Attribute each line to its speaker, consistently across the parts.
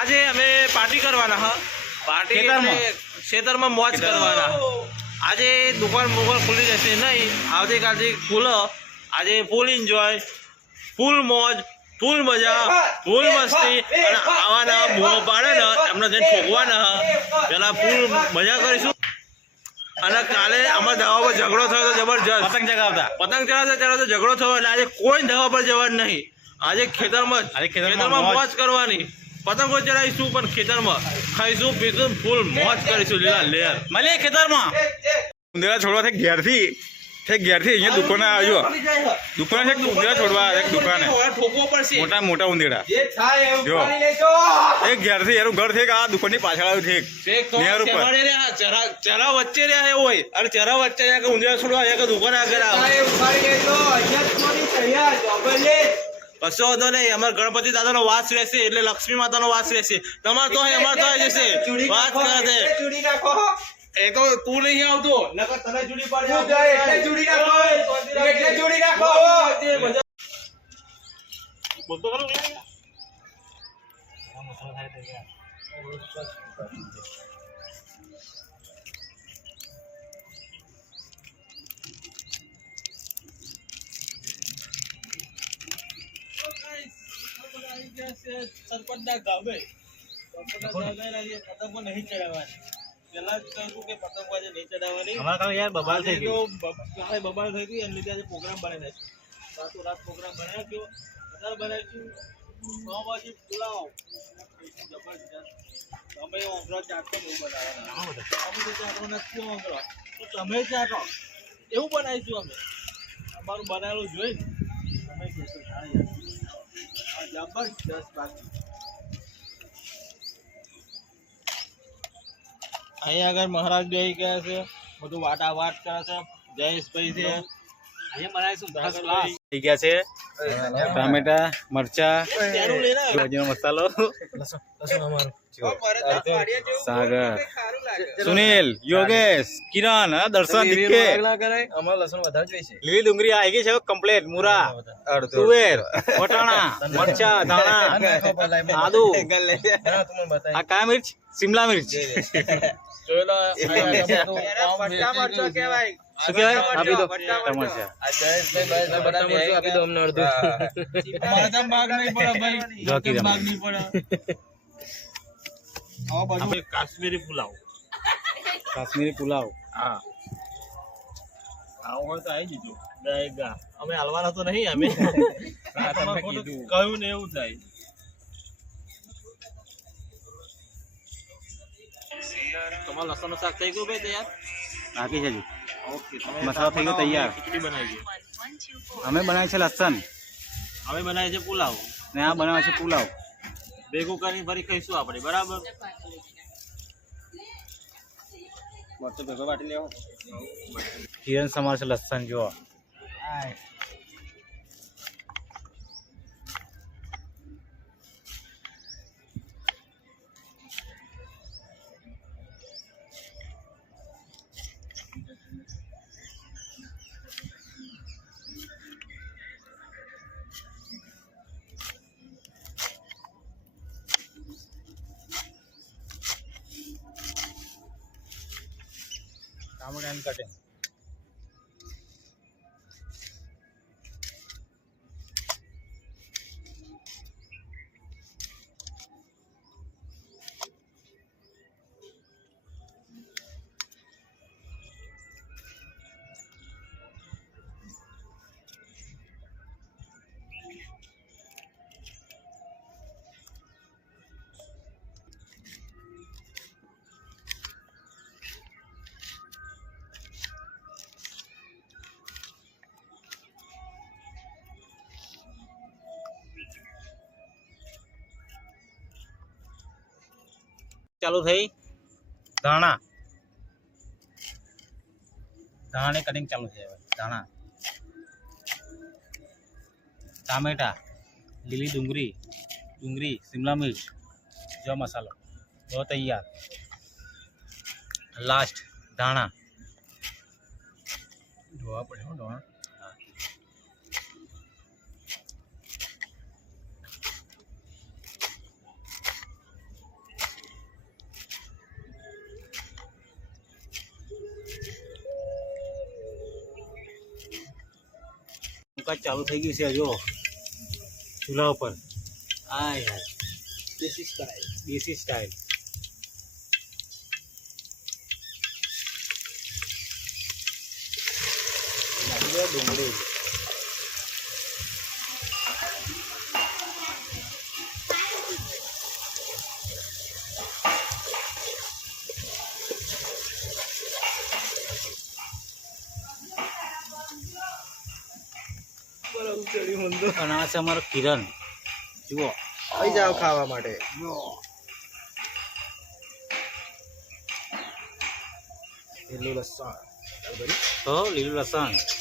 Speaker 1: આજે અમે પાર્ટી કરવાના હા. પાર્ટી
Speaker 2: ખેતરમાં?
Speaker 1: મોજ કરવાના. આજે દુકાન મુકાન ખુલી જશે નહીં. આવતીકાલથી ખુલો. આજે ફૂલ એન્જોય ફૂલ મોજ ફૂલ મજા ફૂલ મસ્તી. અને આવાના બૂમો પાડે ને એમને જઈને ઠોકવાના પેલા ફૂલ મજા કરીશું. અને કાલે અમારા દવા પર ઝઘડો થયો તો જબરજસ્ત.
Speaker 2: પતંગ ચગાવતા.
Speaker 1: પતંગ ચડાવતા ચડાવતા ઝઘડો થયો એટલે આજે કોઈ દવા પર જવાનું નહીં. આજે ખેતરમાં
Speaker 2: ખેતરમાં. મોજ
Speaker 1: કરવાની. પતંગો ચડાવીશું પણ ખેતરમાં ખાઈશું પીશું ફૂલ મોજ કરીશું લીલા લેર
Speaker 2: મળીએ ખેતરમાં. ઉંદેરા છોડવા છે ઘેરથી. છે ઘેરથી અહીંયા દુકાને આવ્યો. દુકાન છે ઉંદેરા છોડવા એક દુકાને. મોટા મોટા ઉંદેરા. જો એક ઘેરથી એનું ઘર છે આ દુકાનની પાછળ આવ્યું છે નેર ઉપર.
Speaker 1: ચરા- ચરા વચ્ચે રહ્યા એવું હોય. અને ચરા વચ્ચે ઉંદેરા છોડવા દુકાન આગળ આવે. કશો વાંધો નહીં. અમારે ગણપતિ દાદાનો વાસ રહેશે એટલે લક્ષ્મી માતાનો વાસ રહેશે. તમારે તો અમારે તો જશે. વાત કરે છે. એ તો તું નહીં આવતો. નકર તને જુડી પાડી બોલતો ખરો. સરપંચના ગામે સરપંચના ગામે પતંગો નહીં ચડાવવાની. પેલા જ કહ્યું કે પતંગબાજી નહીં ચડાવવાની.
Speaker 2: અમારે યાર બબાલ થઈ ગયો.
Speaker 1: કાલે બબાલ થઈ ગઈ એના લીધે આજે પ્રોગ્રામ નાખ્યો રાતો રાત પ્રોગ્રામ બનાવ્યો અત્યારે નવ પાવભાજી પુલાવ. જબરજસ્ત. તમે ઓંગળો ચાટો એવું બનાવવાના. અમે તો ચાટો નથી ઓંગળો તો તમે ચાટો એવું બનાવીશું અમે. અમારું બનાવેલું જોઈને તમે કહેશો હા યાર આ જબરજસ્ત બાકી અહીંયા આગળ મહારાજ બે ગયા છે બધું વાટા વાટ કરે છે જયેશભાઈ છે અહીંયા બનાવીશું first class.
Speaker 2: થઈ ગયા છે ટામેટા મરચા
Speaker 1: ત્યાંનું લઈને આવ્યો.
Speaker 2: સાગર. સુનિલ યોગેશ કિરણ દર્શન લીલી ડુંગળી આવી ગઈ છે કમ્પ્લેટ મુરા તુવેર વટાણા મરચા ધાણા આદુ. આ કયા મિર્ચ? સિમલા મિર્ચ.
Speaker 1: જોયેલો અહીંયા બધું કામ છે.
Speaker 2: શું કહેવાય આપી દો ટમાટર
Speaker 1: અમારે તો ભાગ નહીં પડે ભાઈ
Speaker 2: જો કીધા.
Speaker 1: ભાગ નહીં પડે આવા બધું કાશ્મીરી પુલાવ.
Speaker 2: કાશ્મીરી પુલાવ.
Speaker 1: હા. આવો હોય તો આવી જજો ડાયગા અમે હાલવાના તો નહીં અમે. કહ્યું ને એવું થાય. તમારું લસણનું શાક થઈ ગયું ભાઈ તૈયાર?
Speaker 2: બાકી છે
Speaker 1: ઓકે
Speaker 2: મસાલો થઈ ગયો તૈયાર.
Speaker 1: ખીચડી બનાવી
Speaker 2: અમે બનાવી છે લસણ.
Speaker 1: અમે બનાવે છે પુલાવ.
Speaker 2: ને આ બનાવે છે પુલાવ.
Speaker 1: ભેગું કરીને ફરી ખાઈશું આપણે બરાબર?
Speaker 2: કિરણ સમાર છે લસણ જો ટામેટાની કટિંગ ચાલુ થઈ. ધાણા. ધાણાની કટિંગ ચાલુ થઈ હવે. ધાણા. ટામેટા. લીલી ડુંગળી. ડુંગળી, શિમલા મિર્ચ, જો મસાલો. જો તૈયાર. લાસ્ટ ધાણા. જોવા પડે હો, ધાણા. કામકાજ ચાલુ થઈ ગયું છે જો ચૂલા ઉપર. આય હાય.
Speaker 1: દેશી સ્ટાઇલ
Speaker 2: દેશી સ્ટાઇલ ડુંગળી. અને આ છે અમારો કિરણ. જુઓ.
Speaker 1: આવી જાઓ ખાવા માટે. લીલું લસણ.
Speaker 2: તો લીલું લસણ.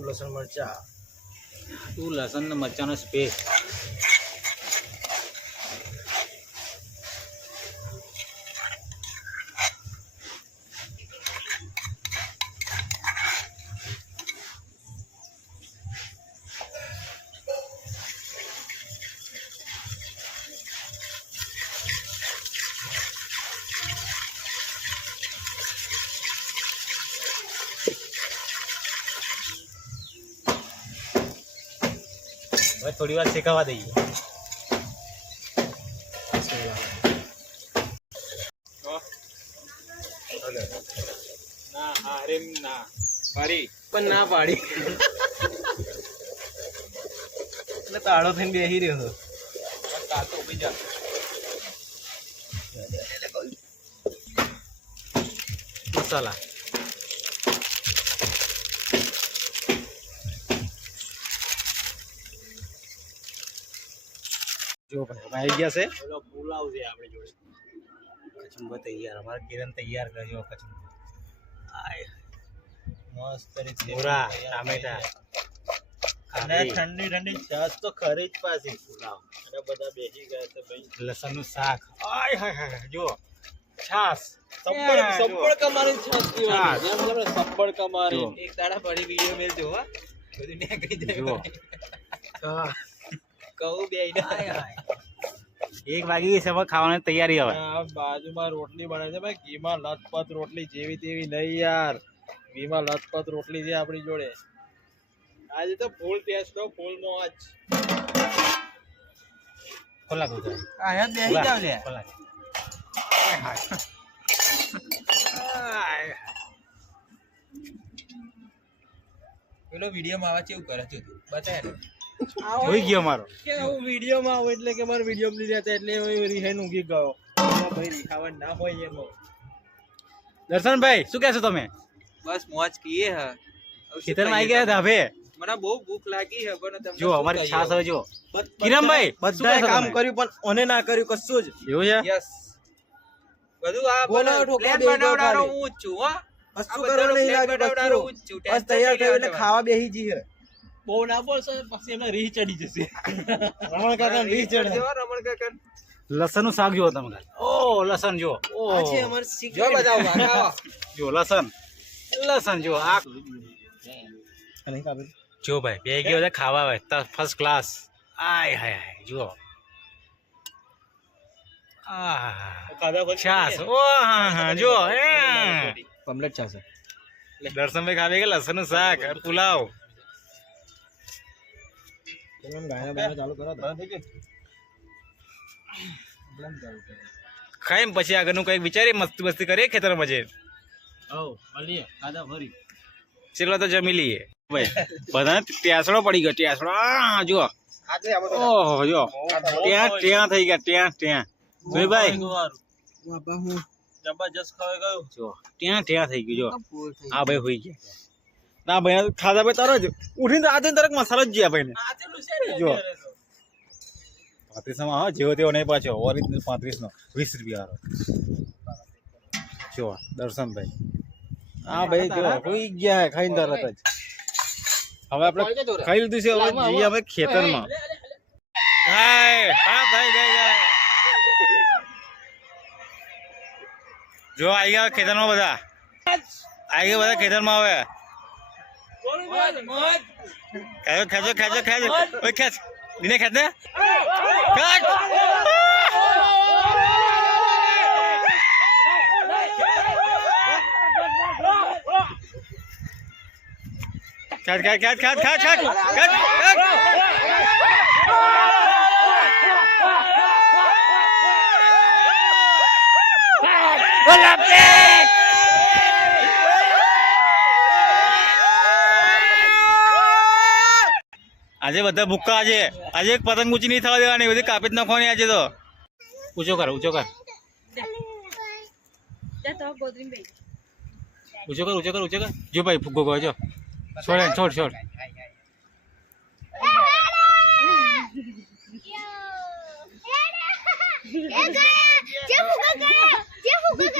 Speaker 1: આદુ લસણ મરચા?
Speaker 2: તું લસણ ને મરચાંનો સ્પેસ થોડી વાર શેકાવા દઈએ.
Speaker 1: ના હારે ના પાડી પણ ના પાડી. એટલે તાળો થઈને બેસી રહ્યો હતો. કાતો બીજા
Speaker 2: મસાલા. જો ભાઈ આવી ગયા છે.
Speaker 1: પુલાવ છે આપણી જોડે.
Speaker 2: કચુંબર તૈયાર અમારે કિરણ તૈયાર કર્યો કચુંબર.
Speaker 1: મસ્ત રીતે
Speaker 2: મોરા ટામેટા.
Speaker 1: અને ઠંડી ઠંડી છાશ તો ખરી જ પાછી. પુલાવ. અને બધા બેસી ગયા તો ભાઈ.
Speaker 2: લસણનું શાક. આય હાય હાય જો છાસ
Speaker 1: સબ્બળ સબ્બળ કમારી છાશ. પીવાની. જેમ તમે સબ્બળ કમારી એક દાડા પડી વિડિયો મેલ જોવા હા. બધું નીકળી
Speaker 2: જુઓ.
Speaker 1: જાય કહું બે
Speaker 2: એક વાગી સવાર ખાવાની તૈયારી હવે.
Speaker 1: બાજુમાં રોટલી બને છે ભાઈ ઘીમાં લથપથ રોટલી જેવી તેવી નહીં યાર. ઘીમાં લથપથ રોટલી છે આપણી જોડે. આજે તો ફૂલ ટેસ્ટ નો ફૂલ મોજ.
Speaker 2: ખોલા
Speaker 1: ખોલા આ
Speaker 2: ખોલા,
Speaker 1: જાવ લે.
Speaker 2: ખોલા. હાય.
Speaker 1: પેલો વીડિયો માં આવે છે એવું કરે છે બતાય
Speaker 2: જોઈ ગયો મારો.
Speaker 1: કે હું વિડીયોમાં આવું એટલે કે મારો વીડિયો લીધા હતા એટલે હું રિહાઈ ઊંઘી ગયો. ભાઈ રિહાવા ના હોય એનો.
Speaker 2: દર્શનભાઈ શું કહેશો તમે?
Speaker 3: બસ મોજ કીએ હે.
Speaker 2: ખેતરમાં આવી ગયા ધાબે
Speaker 3: મને બહુ ભૂખ લાગી હે પણ તમને
Speaker 2: જો અમારી છાસ હવે જો. કિરણભાઈ બધા
Speaker 1: કામ કર્યું પણ ઓને ના કર્યું કશું જ.
Speaker 2: એવું છે?
Speaker 3: યસ બધું આ
Speaker 1: બેહી
Speaker 3: બનાવડાનો
Speaker 1: ખાલી.
Speaker 3: હું જ છું હો.
Speaker 1: બસ
Speaker 3: શું
Speaker 1: કરવાનું નહીં લાગે
Speaker 3: છું.
Speaker 1: બસ તૈયાર
Speaker 3: નહીં
Speaker 1: એટલે ખાવા બેસી જઈએ બહુ આપો પછી એમને રીહ ચડી જશે. રમણ કાકા રીહ ચડી.
Speaker 3: રમણ કાકા.
Speaker 2: લસણનું શાક જુઓ તમે. ઓ લસણ જો ઓ.
Speaker 1: આ છે અમારી
Speaker 3: જો બધા
Speaker 2: જો લસણ. લસણ જો આ. જો ભાઈ બે ગયો છે ખાવા ભાઈ ફર્સ્ટ ક્લાસ આય હાય હાય જુઓ. આહ.
Speaker 1: ખાધા પછી
Speaker 2: છાસ. ઓ હા હા જો
Speaker 1: ચાલુ કરો તો.
Speaker 2: પછી આગળનું કંઈક વિચારીએ મસ્તી મસ્તી કરીએ ખેતરમાં જઈએ.
Speaker 1: ફરી
Speaker 2: ચલો તો જમી લઈએ. ભાઈ બધાને ટેસડો પડી ગયો આ
Speaker 3: બધું?
Speaker 2: ઓહો જો ત્યાં ત્યાં થઈ ગયા ત્યાં ત્યાં. ભાઈ?
Speaker 1: જબરજસ્ત ખવાઈ ગયું.
Speaker 2: જો ત્યાં ત્યાં થઈ ગયું જો આ ભાઈ હોઈ ગયા. ના ભાઈ ખાધા ભાઈ તરત ઉઠીને આજે તરત મસાલો જ ગયા ભાઈને. જો. પાંત્રીસમાં હા જેવો તેવો નહીં પાછો ઓરિજિનલ પાંત્રીસ નો વીસ રૂપિયા વાળો. જો દર્શનભાઈ
Speaker 4: હા ભાઈ જો કોઈ ગયા ખાઈને તરત જ. હવે આપણે ખાઈ લીધું છે હવે જઈએ હવે ખેતરમાં.
Speaker 2: હા ભાઈ ગઈ જો આવી ગયા ખેતરમાં બધા. આવી ગયા બધા ખેતરમાં હવે. Kaço kaço kaço kaço. Oy kaç. Dine kaç ne? Kaç. Kaç kaç kaç kaç kaç kaç. Kaç. Kaç. Olá, Black! આજે બધા ભૂક્કા આજે. આજે એક પતંગ ઊંચી નહીં થવા દેવાની બધી કાપી જ નાખવાની આજે તો. ઊંચો કર ઊંચો કર. ઊંચો કર ઊંચો કર ઊંચો કર. જો ભાઈ ફુગ્ગો ગયો જો. છોડ છોડ છોડ.
Speaker 3: જે ફૂગા જે ફૂગા ગયા.